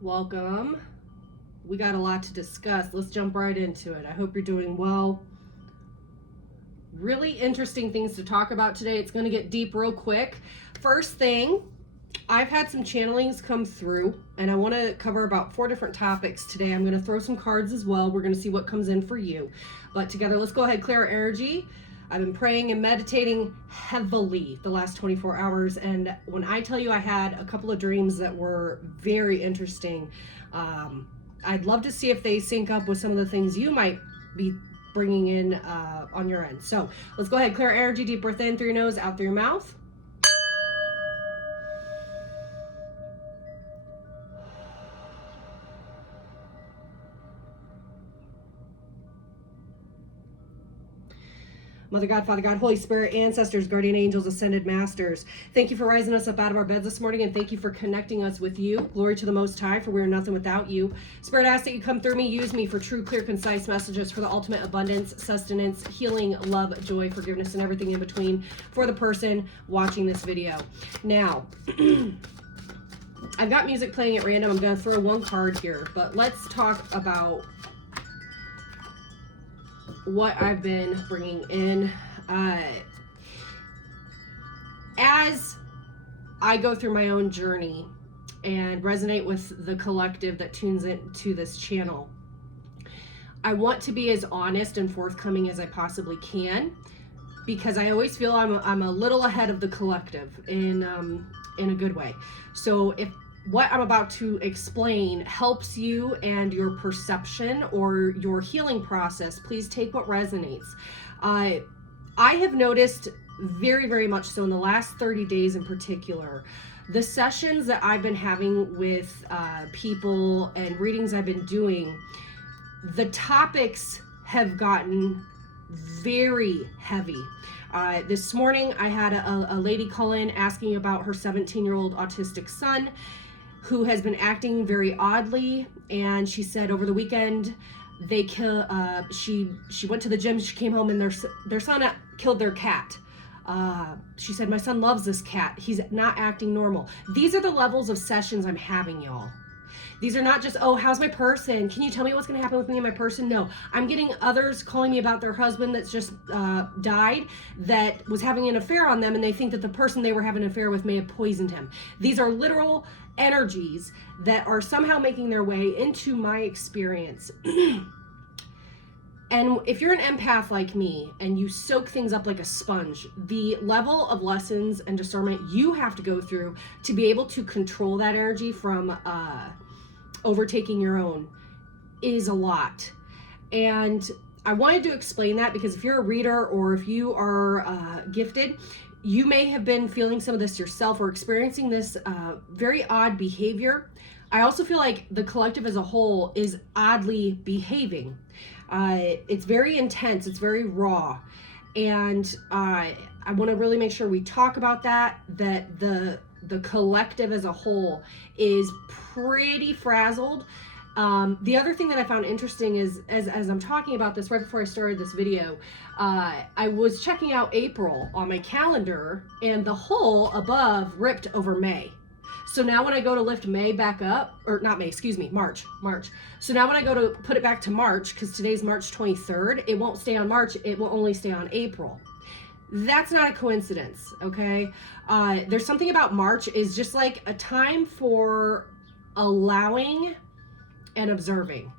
Welcome. We got a lot to discuss. Let's jump right into it. I hope you're doing well. Really interesting things to talk about today. It's going to get deep real quick. First thing, I've had some channelings come through, and I want to cover about 4 different topics today. I'm going to throw some cards as well. We're going to see what comes in for you. But together, let's go ahead, clear our energy. I've been praying and meditating heavily the last 24 hours. And when I tell you I had a couple of dreams that were very interesting, I'd love to see if they sync up with some of the things you might be bringing in on your end. So let's go ahead, clear our energy, deep breath in through your nose, out through your mouth. Mother God, Father God, Holy Spirit, ancestors, guardian angels, ascended masters, thank you for rising us up out of our beds this morning, and thank you for connecting us with you. Glory to the Most High, for we are nothing without you. Spirit, I ask that you come through me, use me for true, clear, concise messages for the ultimate abundance, sustenance, healing, love, joy, forgiveness, and everything in between for the person watching this video. Now, I've got music playing at random. I'm going to throw one card here, but let's talk about what I've been bringing in. As I go through my own journey and resonate with the collective that tunes into this channel, I want to be as honest and forthcoming as I possibly can, because I always feel I'm a little ahead of the collective in a good way. So if what I'm about to explain helps you and your perception or your healing process, please take what resonates. I have noticed very, very much so in the last 30 days in particular, the sessions that I've been having with people and readings I've been doing, the topics have gotten very heavy. This morning I had a lady call in asking about her 17-year-old autistic son, who has been acting very oddly, and she said over the weekend she went to the gym, she came home, and their son killed their cat. She said, my son loves this cat, he's not acting normal. These are the levels of sessions I'm having, y'all. These are not just, oh, how's my person? Can you tell me what's going to happen with me and my person? No, I'm getting others calling me about their husband that's just died, that was having an affair on them, and they think that the person they were having an affair with may have poisoned him. These are literal energies that are somehow making their way into my experience. And if you're an empath like me and you soak things up like a sponge, the level of lessons and discernment you have to go through to be able to control that energy from overtaking your own is a lot. And I wanted to explain that because if you're a reader or if you are gifted, you may have been feeling some of this yourself or experiencing this very odd behavior. I also feel like the collective as a whole is oddly behaving. It's very intense, it's very raw, and I want to really make sure we talk about that the collective as a whole is pretty frazzled. The other thing that I found interesting is, as I'm talking about this right before I started this video, I was checking out April on my calendar, and the hole above ripped over May. So now when I go to lift May back up, or not May, excuse me, March. So now when I go to put it back to March, because today's March 23rd, it won't stay on March, it will only stay on April. That's not a coincidence, okay? There's something about March is just like a time for allowing and observing.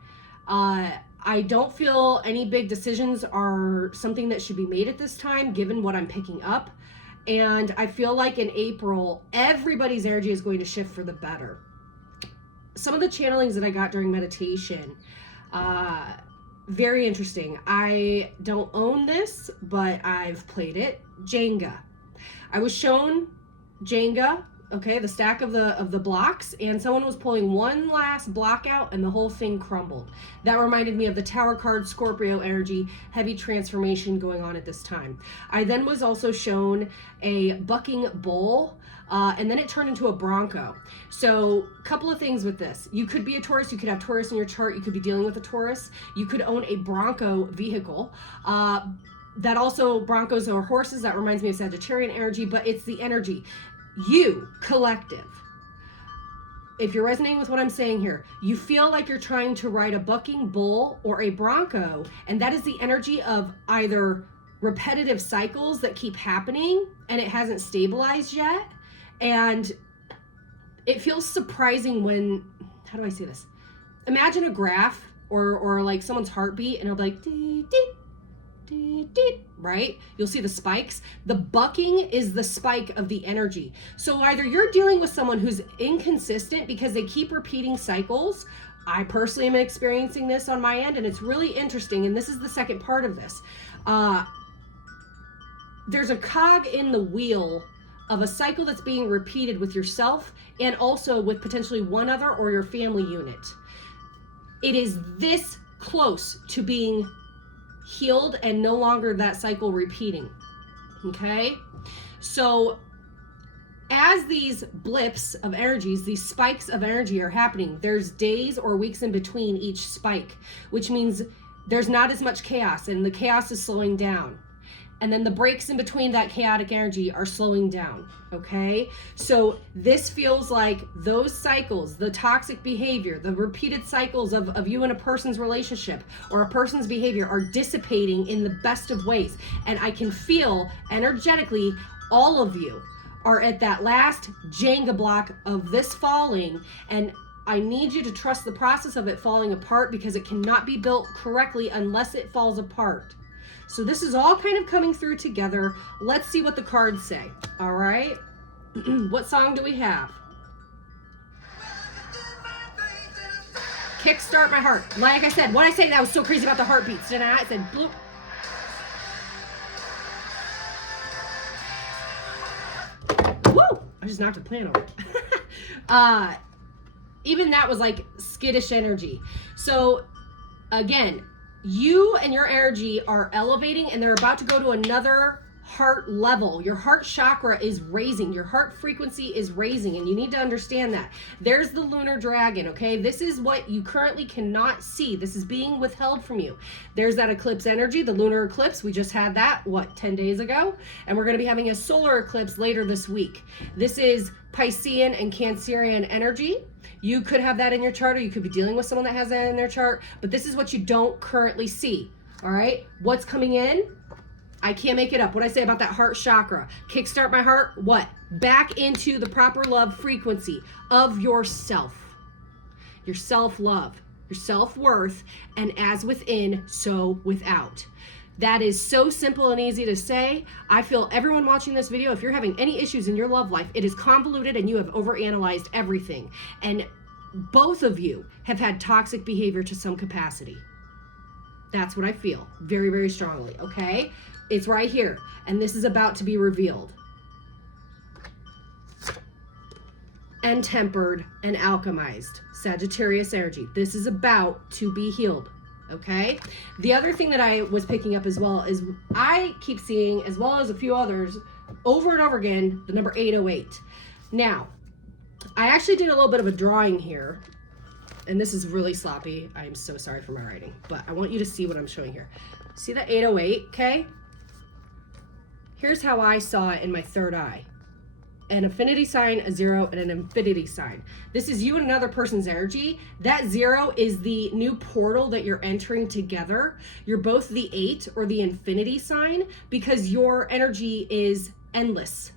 I don't feel any big decisions are something that should be made at this time, given what I'm picking up. And I feel like in April, everybody's energy is going to shift for the better. Some of the channelings that I got during meditation, very interesting. I don't own this, but I've played it. Jenga. I was shown Jenga, okay, the stack of the blocks, and someone was pulling one last block out and the whole thing crumbled. That reminded me of the Tower card, Scorpio energy, heavy transformation going on at this time. I then was also shown a bucking bull, and then it turned into a bronco. So a couple of things with this. You could be a Taurus, you could have Taurus in your chart, you could be dealing with a Taurus, you could own a bronco vehicle. That also, broncos are horses, that reminds me of Sagittarian energy, but it's the energy. You, collective, if you're resonating with what I'm saying here, you feel like you're trying to ride a bucking bull or a bronco, and that is the energy of either repetitive cycles that keep happening and it hasn't stabilized yet. And it feels surprising when, how do I say this? Imagine a graph or like someone's heartbeat, and it'll be like, dee, dee, dee, dee, right? You'll see the spikes. The bucking is the spike of the energy. So either you're dealing with someone who's inconsistent because they keep repeating cycles. I personally am experiencing this on my end, and it's really interesting. And this is the second part of this. There's a cog in the wheel of a cycle that's being repeated with yourself and also with potentially one other or your family unit. It is this close to being healed and no longer that cycle repeating. Okay? So as these blips of energies, these spikes of energy are happening, there's days or weeks in between each spike, which means there's not as much chaos, and the chaos is slowing down. And then the breaks in between that chaotic energy are slowing down, okay? So this feels like those cycles, the toxic behavior, the repeated cycles of you and a person's relationship or a person's behavior are dissipating in the best of ways. And I can feel energetically all of you are at that last Jenga block of this falling, and I need you to trust the process of it falling apart, because it cannot be built correctly unless it falls apart. So this is all kind of coming through together. Let's see what the cards say. All right. What song do we have? Kickstart My Heart. Like I said, what I say, that was so crazy about the heartbeats, didn't I? I said bloop. Woo! I just knocked a plant over. Even that was like skittish energy. So again, you and your energy are elevating, and they're about to go to another heart level. Your heart chakra is raising. Your heart frequency is raising, and you need to understand that. There's the lunar dragon, okay? This is what you currently cannot see. This is being withheld from you. There's that eclipse energy, the lunar eclipse. We just had that, 10 days ago? And we're going to be having a solar eclipse later this week. This is Piscean and Cancerian energy. You could have that in your chart, or you could be dealing with someone that has that in their chart, but this is what you don't currently see, all right? What's coming in? I can't make it up. What I say about that heart chakra. Kickstart my heart, what? Back into the proper love frequency of yourself. Your self-love, your self-worth, and as within, so without. That is so simple and easy to say. I feel everyone watching this video, if you're having any issues in your love life, it is convoluted and you have overanalyzed everything. And both of you have had toxic behavior to some capacity. That's what I feel very, very strongly, okay? It's right here, and this is about to be revealed. And tempered and alchemized. Sagittarius energy. This is about to be healed. Okay. The other thing that I was picking up as well is I keep seeing, as well as a few others, over and over again, the number 808. Now, I actually did a little bit of a drawing here, and this is really sloppy. I'm so sorry for my writing, but I want you to see what I'm showing here. See that 808? Okay. Here's how I saw it in my third eye. An affinity sign, a 0, and an infinity sign. This is you and another person's energy. That 0 is the new portal that you're entering together. You're both the 8 or the infinity sign because your energy is endless.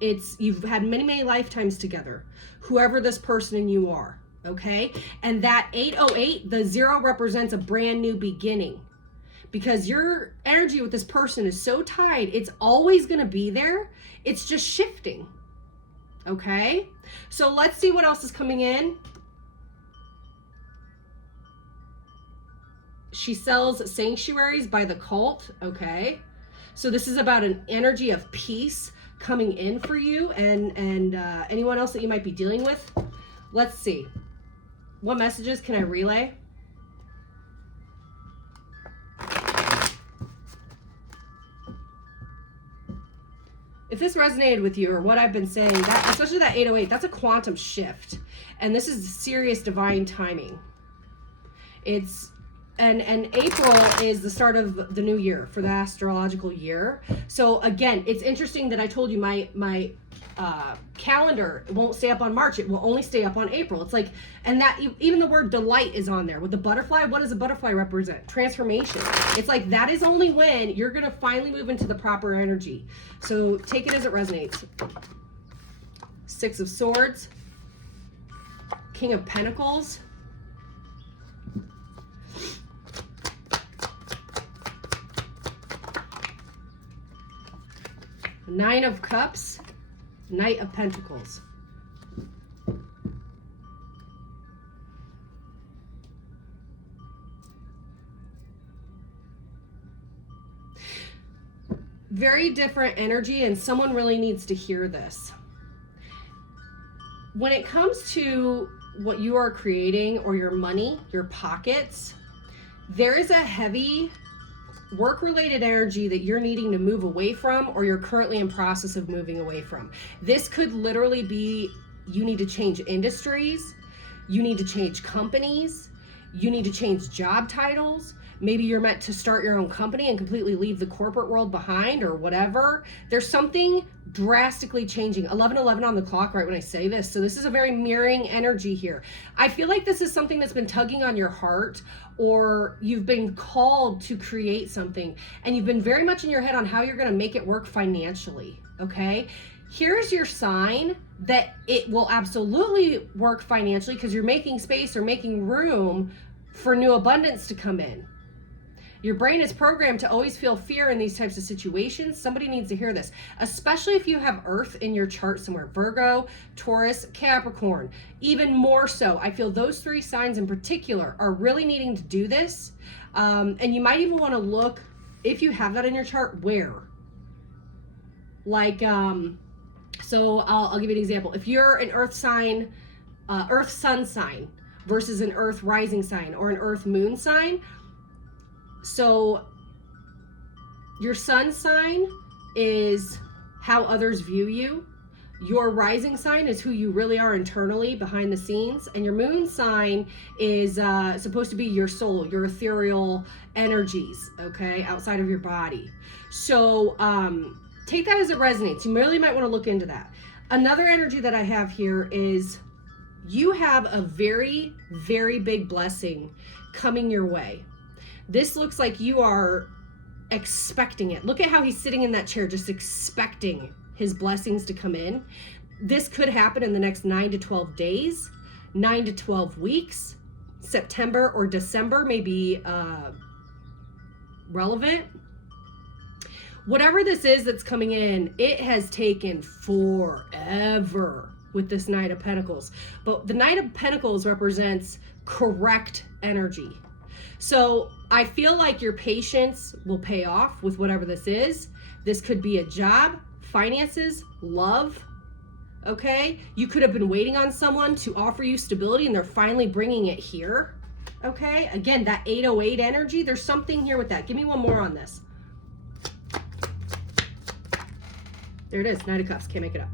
You've had many, many lifetimes together, whoever this person and you are, okay? And that 808, the 0 represents a brand new beginning. Because your energy with this person is so tied, it's always going to be there. It's just shifting. Okay? So let's see what else is coming in. She sells sanctuaries by the cult. Okay. So this is about an energy of peace coming in for you and anyone else that you might be dealing with. Let's see. What messages can I relay? If this resonated with you or what I've been saying, that, especially that 808, that's a quantum shift. And this is serious divine timing. It's and April is the start of the new year for the astrological year. So again, it's interesting that I told you my calendar won't stay up on March. It will only stay up on April. It's like, and that even the word delight is on there with the butterfly. What does a butterfly represent? Transformation. It's like that is only when you're going to finally move into the proper energy. So take it as it resonates. Six of Swords, King of Pentacles, Nine of Cups, Knight of Pentacles. Very different energy, and someone really needs to hear this. When it comes to what you are creating or your money, your pockets, there is a heavy work-related energy that you're needing to move away from, or you're currently in process of moving away from. This could literally be you need to change industries, you need to change companies, you need to change job titles. Maybe you're meant to start your own company and completely leave the corporate world behind or whatever. There's something drastically changing. 11:11 on the clock right when I say this. So this is a very mirroring energy here. I feel like this is something that's been tugging on your heart, or you've been called to create something and you've been very much in your head on how you're going to make it work financially. Okay. Here's your sign that it will absolutely work financially because you're making space or making room for new abundance to come in. Your brain is programmed to always feel fear in these types of situations. Somebody needs to hear this, especially if you have Earth in your chart somewhere. Virgo, Taurus, Capricorn. Even more so, I feel those three signs in particular are really needing to do this. And you might even want to look, if you have that in your chart, where. Like, so I'll give you an example. If you're an Earth sign, Earth sun sign versus an Earth rising sign or an Earth moon sign, so your sun sign is how others view you. Your rising sign is who you really are internally behind the scenes. And your moon sign is supposed to be your soul, your ethereal energies, okay, outside of your body. So take that as it resonates. You really might want to look into that. Another energy that I have here is you have a very, very big blessing coming your way. This looks like you are expecting it. Look at how he's sitting in that chair, just expecting his blessings to come in. This could happen in the next 9 to 12 days, 9 to 12 weeks. September or December may be relevant. Whatever this is that's coming in, it has taken forever with this Knight of Pentacles. But the Knight of Pentacles represents correct energy. So I feel like your patience will pay off with whatever this is. This could be a job, finances, love, okay? You could have been waiting on someone to offer you stability and they're finally bringing it here, okay? Again, that 808 energy, there's something here with that. Give me one more on this. There it is, Knight of Cups, can't make it up.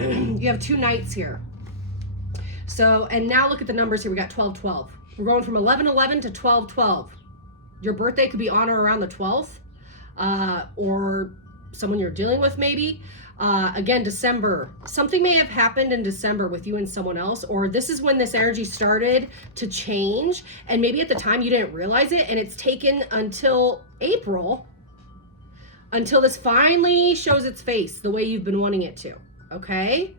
You have two knights here. So, and now look at the numbers here. We got 12-12. We're going from 11-11 to 12-12. Your birthday could be on or around the 12th, or someone you're dealing with maybe. Again, December. Something may have happened in December with you and someone else, or this is when this energy started to change, and maybe at the time you didn't realize it, and it's taken until April until this finally shows its face the way you've been wanting it to, okay?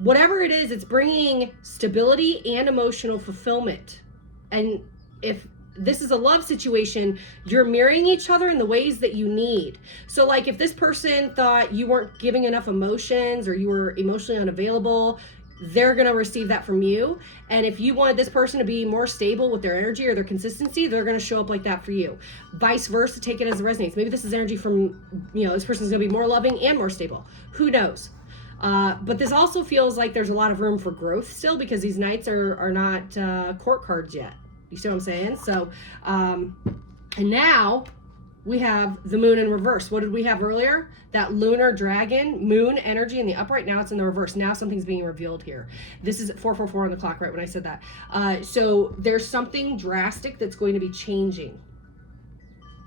Whatever it is, it's bringing stability and emotional fulfillment. And if this is a love situation, you're mirroring each other in the ways that you need. So like if this person thought you weren't giving enough emotions or you were emotionally unavailable, they're going to receive that from you. And if you wanted this person to be more stable with their energy or their consistency, they're going to show up like that for you. Vice versa, take it as it resonates. Maybe this is energy from, this person's going to be more loving and more stable. Who knows? But this also feels like there's a lot of room for growth still because these knights are not court cards yet. You see what I'm saying? So, and now we have the moon in reverse. What did we have earlier? That lunar dragon, moon energy in the upright. Now it's in the reverse. Now something's being revealed here. This is at 4:44 on the clock, right when I said that. So there's something drastic that's going to be changing.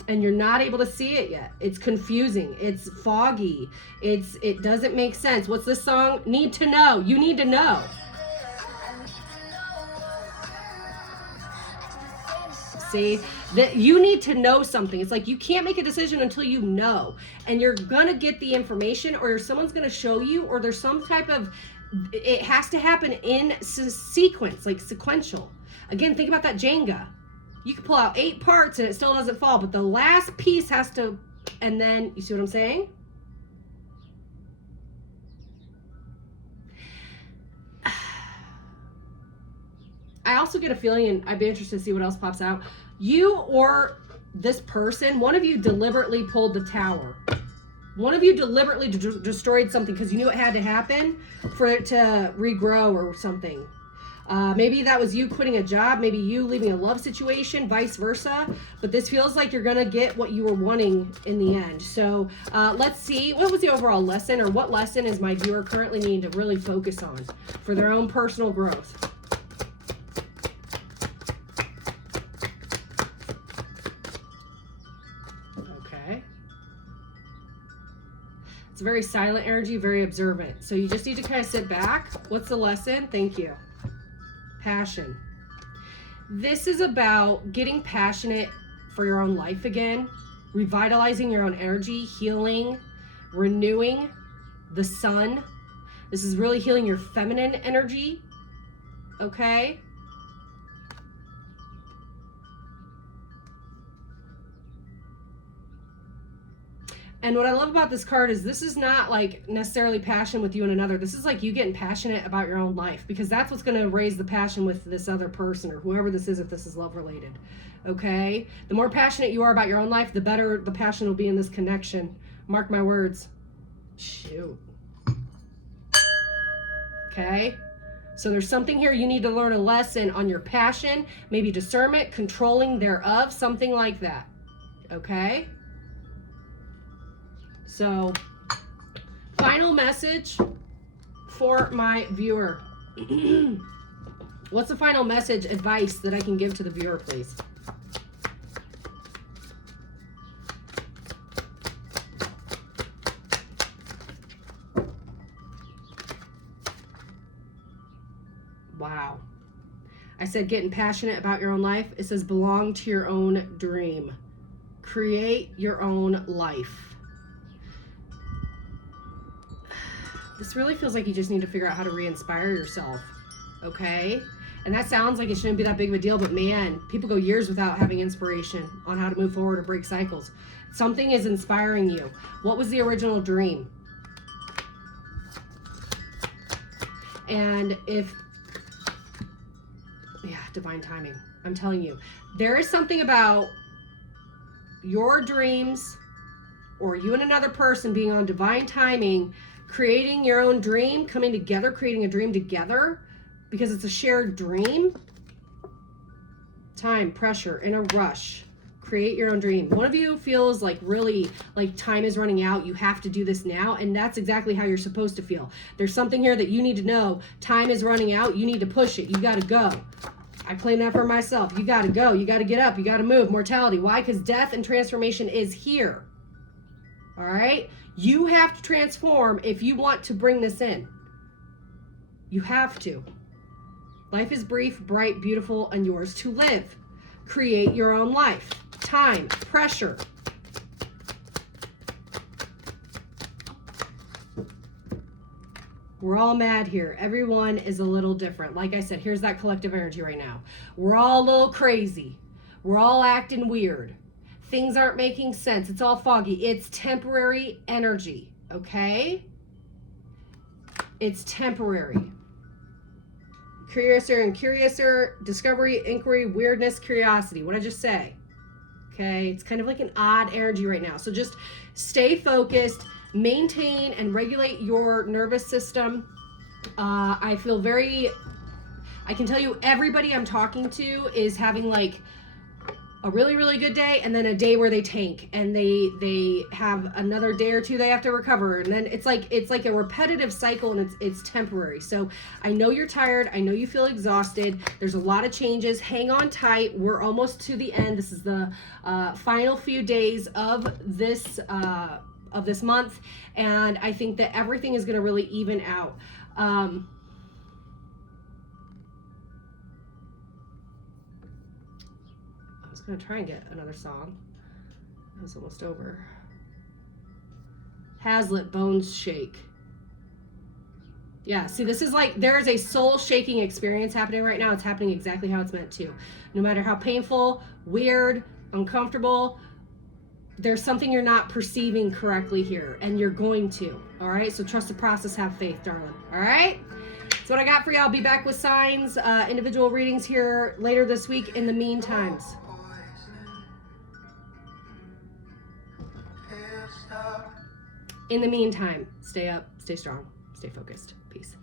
And you're not able to see it yet. It's confusing. It's foggy. It doesn't make sense. What's this song? Need to know. You need to know. See, that you need to know something. It's like you can't make a decision until you know, and you're gonna get the information, or someone's gonna show you, or there's some type of, it has to happen in sequence, like sequential. Again, think about that Jenga. You can pull out 8 parts and it still doesn't fall, but the last piece has to, and then, you see what I'm saying? I also get a feeling, and I'd be interested to see what else pops out. You or this person, one of you deliberately pulled the tower. One of you deliberately destroyed something because you knew it had to happen for it to regrow or something. Maybe that was you quitting a job, maybe you leaving a love situation, vice versa. But this feels like you're gonna get what you were wanting in the end. So let's see, what was the overall lesson, or what lesson is my viewer currently needing to really focus on for their own personal growth? Okay. It's a very silent energy, very observant. So you just need to kind of sit back. What's the lesson? Thank you. Passion. This is about getting passionate for your own life again, revitalizing your own energy, healing, renewing the sun. This is really healing your feminine energy, okay? And what I love about this card is this is not like necessarily passion with you and another. This is like you getting passionate about your own life, because that's what's going to raise the passion with this other person or whoever this is, if this is love related. Okay? The more passionate you are about your own life, the better the passion will be in this connection. Mark my words. Shoot. Okay? So there's something here you need to learn a lesson on your passion, maybe discernment, controlling thereof, something like that. Okay? So, final message for my viewer. What's the final message, advice that I can give to the viewer, please? Wow. I said getting passionate about your own life. It says belong to your own dream. Create your own life. This really feels like you just need to figure out how to re-inspire yourself, okay? And that sounds like it shouldn't be that big of a deal, but man, people go years without having inspiration on how to move forward or break cycles. Something is inspiring you. What was the original dream? And if, yeah, divine timing. I'm telling you, there is something about your dreams or you and another person being on divine timing, creating your own dream, coming together, creating a dream together, because it's a shared dream. Time, pressure, in a rush. Create your own dream. One of you feels like really like time is running out. You have to do this now. And that's exactly how you're supposed to feel. There's something here that you need to know. Time is running out. You need to push it. You got to go. I claim that for myself. You got to go. You got to get up. You got to move. Mortality. Why? Because death and transformation is here. All right? You have to transform if you want to bring this in. You have to. Life is brief, bright, beautiful, and yours to live. Create your own life. Time, pressure. We're all mad here. Everyone is a little different. Like I said, here's that collective energy right now. We're all a little crazy. We're all acting weird. Things aren't making sense. It's all foggy. It's temporary energy, okay? It's temporary. Curiouser and curiouser, discovery, inquiry, weirdness, curiosity. What did I just say? Okay, it's kind of like an odd energy right now. So just stay focused, maintain and regulate your nervous system. I feel very, I can tell you everybody I'm talking to is having like a really, really good day, and then a day where they tank, and they have another day or two they have to recover, and then it's like a repetitive cycle, and it's temporary. So I know you're tired, I know you feel exhausted, there's a lot of changes. Hang on tight, we're almost to the end. This is the final few days of this month, and I think that everything is going to really even out. I was going to try and get another song. It was almost over. Hazlitt, Bones Shake. Yeah, see, this is like, there is a soul shaking experience happening right now. It's happening exactly how it's meant to. No matter how painful, weird, uncomfortable, there's something you're not perceiving correctly here, and you're going to. All right, so trust the process, have faith, darling. All right, that's what I got for you. I'll be back with signs, individual readings here later this week. In the meantime, stay up, stay strong, stay focused. Peace.